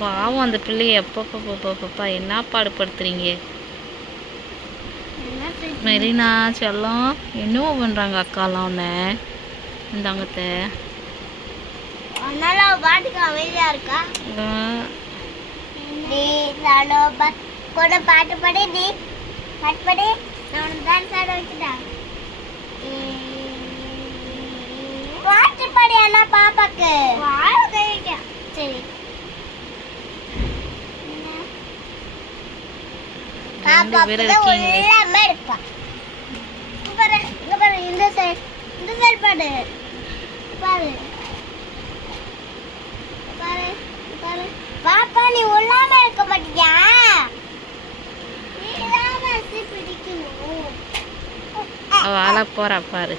பாவம் அந்த பிள்ளைய எப்பப்பா என்ன பாடுபடுத்துறீங்க. மெரினா செல்லம் என்னவோ பண்ணுறாங்க அக்காலாம் உன்னை இந்தாங்கத்த. பாட்டுக்கு அமைதியா இருக்கா. கூட பாட்டு படி நீ பாட்டு படி. நான் தான் சாட வச்சுட்டேன். பாட்டு படி அண்ணா பாப்பாக்கு. சரி பாப்பா எல்லாமே இருப்பா. பாரு இந்த சைடு பாடு பாரு பாரு பாரு. பாப்பா நீ உள்ளாம இருக்க மாட்டியா. அவ போறா பாரு.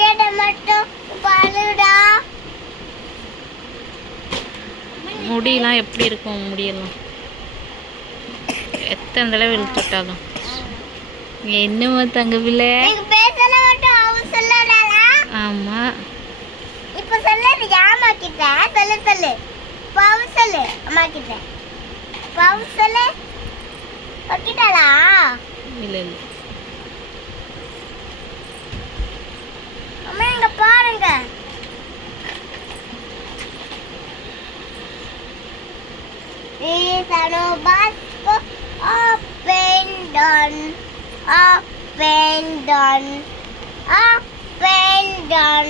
கேட்ட மட்டும் பாருடா. முடியெல்லாம் எப்படி இருக்கும். முடியெல்லாம் எத்தனை தடவை இழுத்துட்டாலும் என்னமோ தங்க பிள்ளை. ஆமா இப்ப சொல்லு அம்மா கிட்ட. சொல்லு பாவு சொல்லு அம்மா கிட்ட. பாவு சொல்லு ஓகேடா. இல்ல இல்ல அம்மா இங்க பாருங்க. Sano Basco up and down, up and down, up and down.